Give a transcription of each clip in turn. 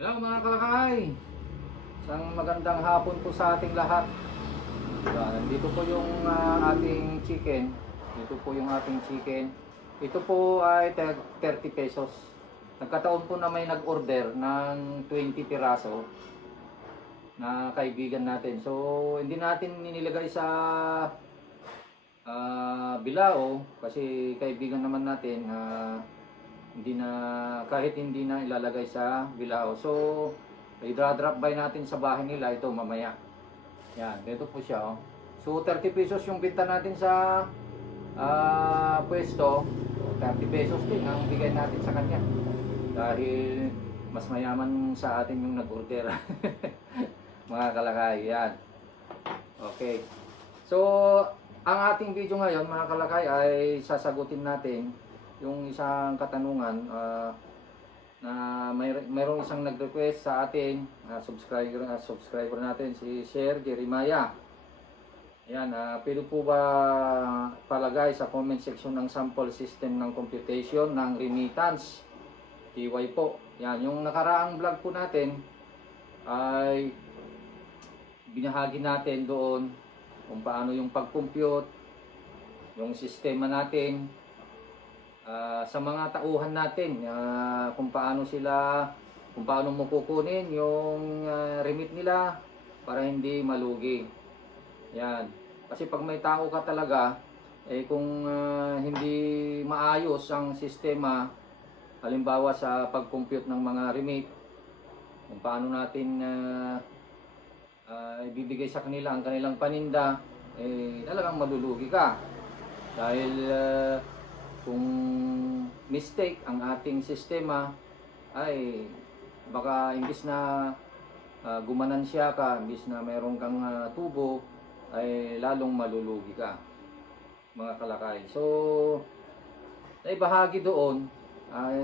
Hello mga kalakay! Isang magandang hapon po sa ating lahat. Nandito po yung ating chicken. Dito po yung ating chicken. Ito po ay 30 pesos. Nagkataon po na may nag-order ng 20 piraso na kaibigan natin. So hindi natin ninilagay sa bilao kasi kaibigan naman natin. Hindi na, kahit hindi na ilalagay sa bilao. So i-drop by natin sa bahay nila ito mamaya. Yan, dito po siya oh. So 30 pesos yung benta natin sa pwesto. So, 30 pesos din ang bigay natin sa kanya. Dahil mas mayaman sa atin yung nag-order. Mga kalakay, yan. Okay. So ang ating video ngayon mga kalakay ay sasagutin natin yung isang katanungan na mayroong isang nag-request sa atin, subscriber natin si Sir Jeremiah. Ayan, pwede po ba palagay sa comment section ng sample system ng computation ng remittance? TY po. Yan, yung nakaraang vlog po natin ay binahagi natin doon kung paano yung pag-compute, yung sistema natin, sa mga tauhan natin, kung paano mo kukunin yung remit nila para hindi malugi. Yan. Kasi pag may tao ka talaga, kung hindi maayos ang sistema, halimbawa sa pag-compute ng mga remit, kung paano natin ibibigay sa kanila ang kanilang paninda, talagang malulugi ka. Dahil kung mistake ang ating sistema ay baka imbis na gumanan ka, imbis na mayroon kang tubo ay lalong malulugi ka mga kalakay. So naibahagi doon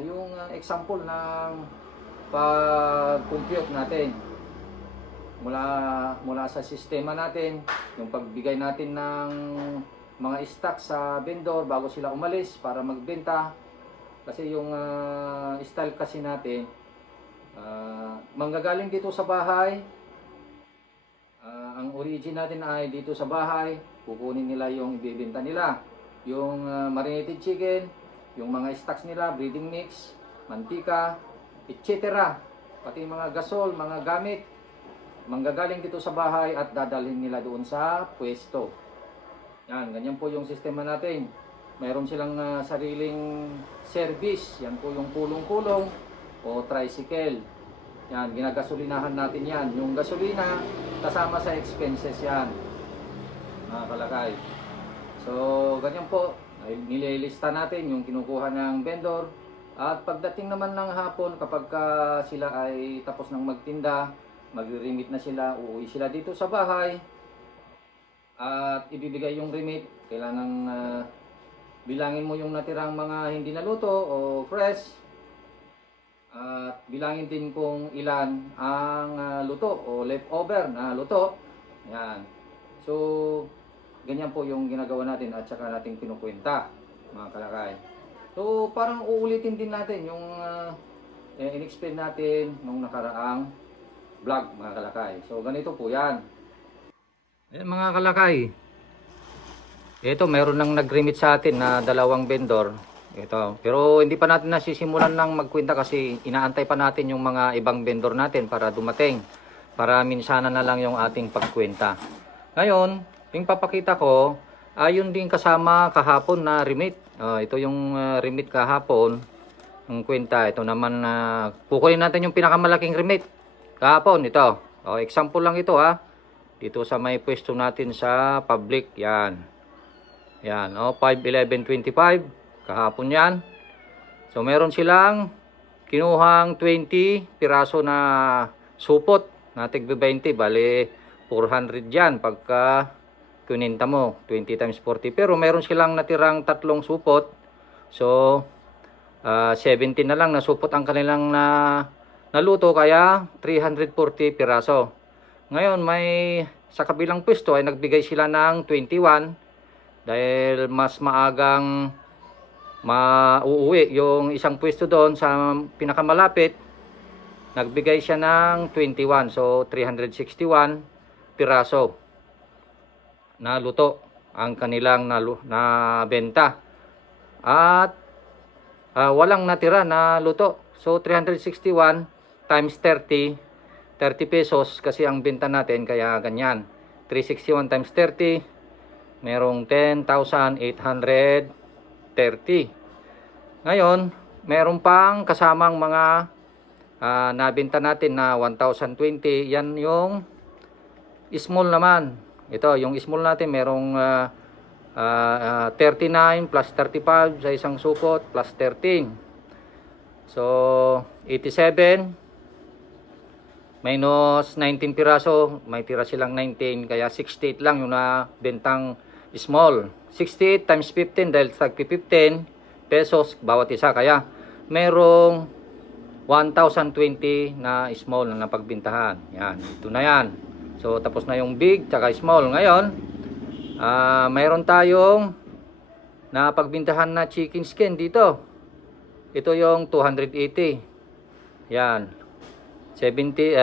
yung example ng pag-compute natin mula sa sistema natin, yung pagbigay natin ng mga stock sa vendor bago sila umalis para magbenta. Kasi yung style kasi natin, manggagaling dito sa bahay, ang origin natin ay dito sa bahay, kukunin nila yung ibibenta nila, yung marinated chicken, yung mga stocks nila, breeding mix, mantika, etc. Pati mga gasol, mga gamit, manggagaling dito sa bahay at dadalhin nila doon sa pwesto. Yan, ganyan po yung sistema natin. Mayroon silang sariling service. Yan po yung kulong-kulong o tricycle. Yan, ginagasolinahan natin yan. Yung gasolina, kasama sa expenses yan. Mga kalakay. So, ganyan po. Nililista natin yung kinukuha ng vendor. At pagdating naman ng hapon, kapag sila ay tapos ng magtinda, magre-remit na sila, uuwi sila dito sa bahay, at ibibigay yung remit. Kailangan bilangin mo yung natirang mga hindi naluto o fresh, at bilangin din kung ilan ang luto o leftover na luto. Yan. So ganyan po yung ginagawa natin at saka natin kinukwenta mga kalakay. So parang uulitin din natin yung in-explain natin nung nakaraang vlog mga kalakay. So ganito po yan. Ayan mga kalakay, ito meron nang nag-remit sa atin na dalawang vendor. Ito, pero hindi pa natin nasisimulan ng magkwenta kasi inaantay pa natin yung mga ibang vendor natin para dumating, para minsana na lang yung ating pagkwenta. Ngayon, yung papakita ko ayun din kasama kahapon na remit. Ito yung remit kahapon ng kwenta. Ito naman kukunin natin yung pinakamalaking remit kahapon. Ito, example lang ito dito sa may pwesto natin sa public. Yan. Yan, 5/11/25 kahapon yan. So meron silang kinuhang 20 piraso na supot na tig 20, bali 400 yan pagka kuninta mo 20 times 40. Pero meron silang natirang tatlong supot. So 17 na lang na supot ang kanilang naluto, kaya 340 piraso. Ngayon sa kabilang pwesto ay nagbigay sila ng 21 dahil mas maagang mauuwi yung isang pwesto doon sa pinakamalapit. nagbigay siya ng 21. So 361 piraso na luto ang kanilang na benta. At walang natira na luto. So 361 times 30 pesos kasi ang benta natin, kaya ganyan. 361 times 30, merong 10,830. Ngayon, meron pang kasamang mga nabenta natin na 1,020. Yan yung small naman. Ito, yung small natin, merong 39 plus 35 sa isang supot plus 13. So, 87 minus 19 piraso, may tira silang 19, kaya 68 lang yung nabentang small. 68 times 15 dahil tag 15 pesos bawat isa, kaya merong 1,020 na small na napagbintahan. Yan, ito na yan. So tapos na yung big tsaka small. Ngayon, mayroon tayong napagbintahan na chicken skin dito. Ito yung 280. Yan. 17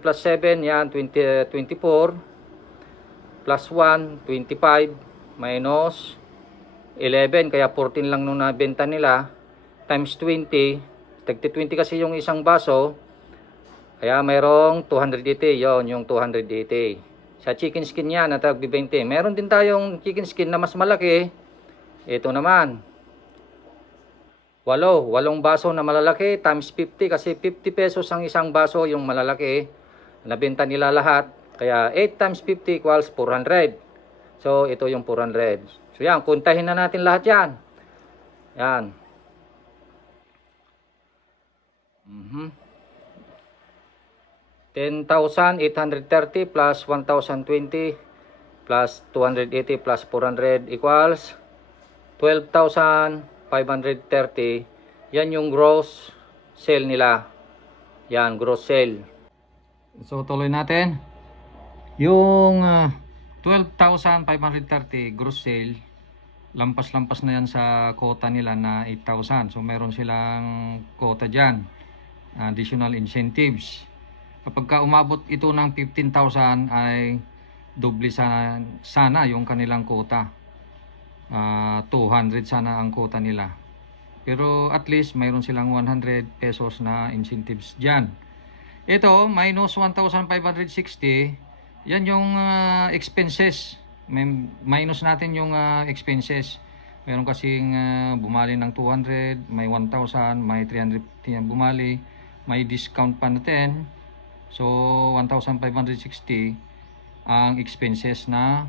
plus 7, yan 24 plus 1 25 minus 11, kaya 14 lang nung nabenta nila, times 20, tagti 20 kasi yung isang baso, kaya mayroong 280. Yon yung 280 sa chicken skin yan na tag 20. Meron din tayong chicken skin na mas malaki. Ito naman, 8 baso na malalaki times 50, kasi 50 pesos ang isang baso yung malalaki. Nabenta nila lahat, kaya 8 times 50 equals 400. So ito yung 400. So yan, kuntahin na natin lahat yan. Yan. 10,830 plus 1,020 plus 280 plus 400 equals 12,530. Yan yung gross sale nila. Yan, gross sale. So tuloy natin. Yung 12,530 gross sale, lampas-lampas na yan sa quota nila na 8,000. So meron silang quota dyan, additional incentives. Kapag ka umabot ito ng 15,000 ay doble sana yung kanilang quota. 200 sana ang quota nila. Pero at least mayroon silang 100 pesos na incentives dyan. Ito, minus 1,560. Yan yung expenses. Minus natin yung expenses. Meron kasing bumali ng 200, may 1,000, may 300 bumali, may discount pa natin. So 1,560 ang expenses na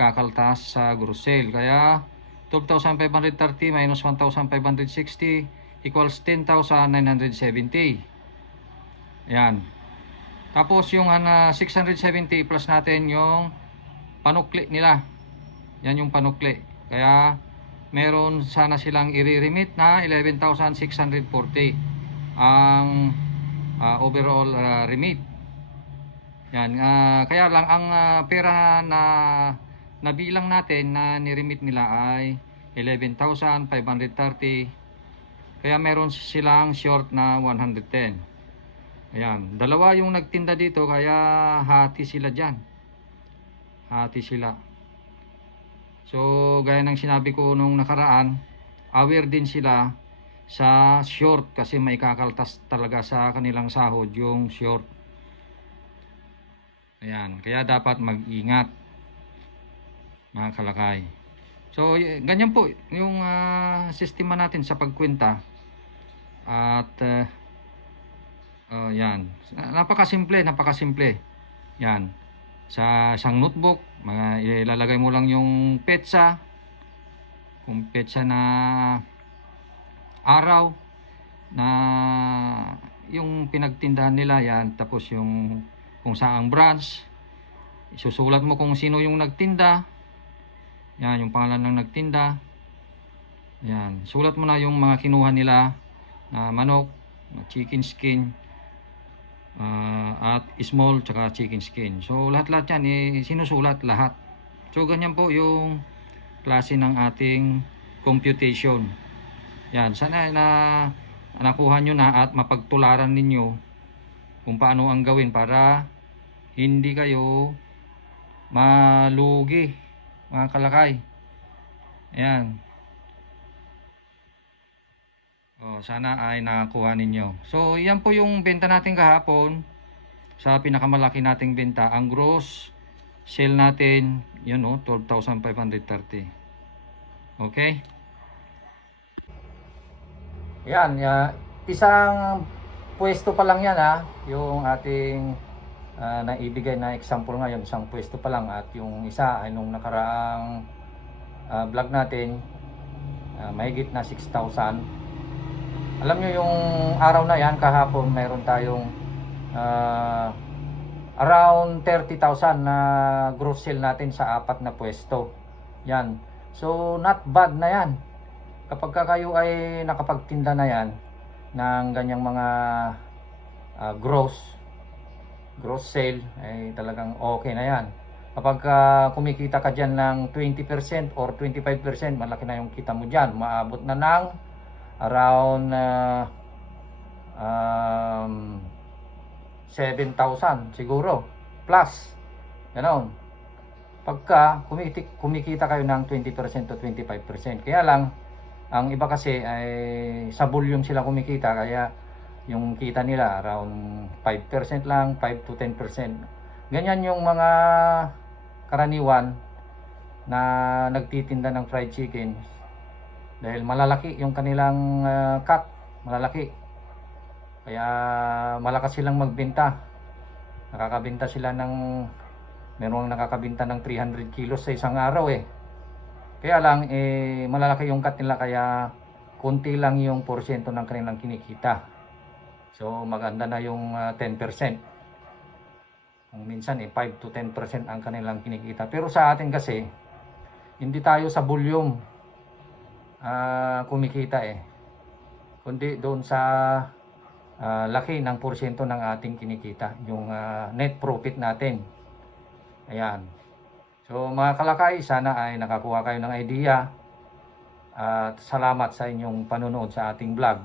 kakaltas sa gross sale. Kaya 12,530 minus 1,560 equals 10,970. Yan. Tapos yung 670 plus natin yung panukli nila. Yan yung panukli. Kaya meron sana silang i-remit na 11,640 ang overall remit. Yan. Kaya lang ang pera na nabilang natin na ni-remit nila ay 11,530. Kaya meron silang short na 110. Ayan, dalawa yung nagtinda dito, kaya hati sila dyan. Hati sila. So, gaya ng sinabi ko nung nakaraan, aware din sila sa short kasi may kakaltas talaga sa kanilang sahod yung short. Ayan, kaya dapat mag-ingat mga kalakay. So, ganyan po yung sistema natin sa pagkwenta. At yan, napakasimple. Yan, sa isang notebook, ilalagay mo lang yung petsa, kung petsa na araw na yung pinagtindahan nila, yan, tapos yung kung saang branch, isusulat mo kung sino yung nagtinda, yan, yung pangalan ng nagtinda, yan, sulat mo na yung mga kinuha nila na manok, na chicken skin, at small tsaka chicken skin. So lahat-lahat yan sinusulat lahat. So ganyan po yung klase ng ating computation. Yan, sana na nakuha nyo na at mapagtularan ninyo kung paano ang gawin para hindi kayo malugi, mga kalakay. Ayan. Sana ay nakakuha ninyo. So yan po yung benta natin kahapon. Sa pinakamalaki nating benta, ang gross sale natin, yun 12,530. Okay? Yan, isang pwesto pa lang yan, yung ating naibigay na example ngayon, isang pwesto pa lang, at yung isa ay nung nakaraang vlog natin, mahigit na 6,000. Alam nyo yung araw na yan, kahapon mayroon tayong around 30,000 na gross sale natin sa 4 na pwesto. Yan. So not bad na yan. Kapag kayo ay nakapagtinda na yan ng ganyang mga gross sale, ay talagang okay na yan. Kapag kumikita ka dyan ng 20% or 25%, malaki na yung kita mo dyan. Maabot na ng around 7,000 siguro plus, ganoon. Pagka kumikita kayo ng 20% to 25%. Kaya lang ang iba kasi ay sa volume sila kumikita, kaya yung kita nila around 5% lang, 5 to 10%. Ganyan yung mga karaniwan na nagtitinda ng fried chicken, dahil malalaki yung kanilang cut, malalaki. Kaya malakas silang magbenta. Nakakabenta sila ng, merong nakakabenta ng 300 kilos sa isang araw Kaya lang malalaki yung cut nila, kaya konti lang yung porsyento ng kanilang kinikita. So maganda na yung 10%. Kung minsan 5 to 10% ang kanilang kinikita. Pero sa atin kasi hindi tayo sa volume kumikita kundi doon sa laki ng porsyento ng ating kinikita, yung net profit natin. Ayan. So mga kalakay, sana ay nakakuha kayo ng idea, at salamat sa inyong panonood sa ating vlog.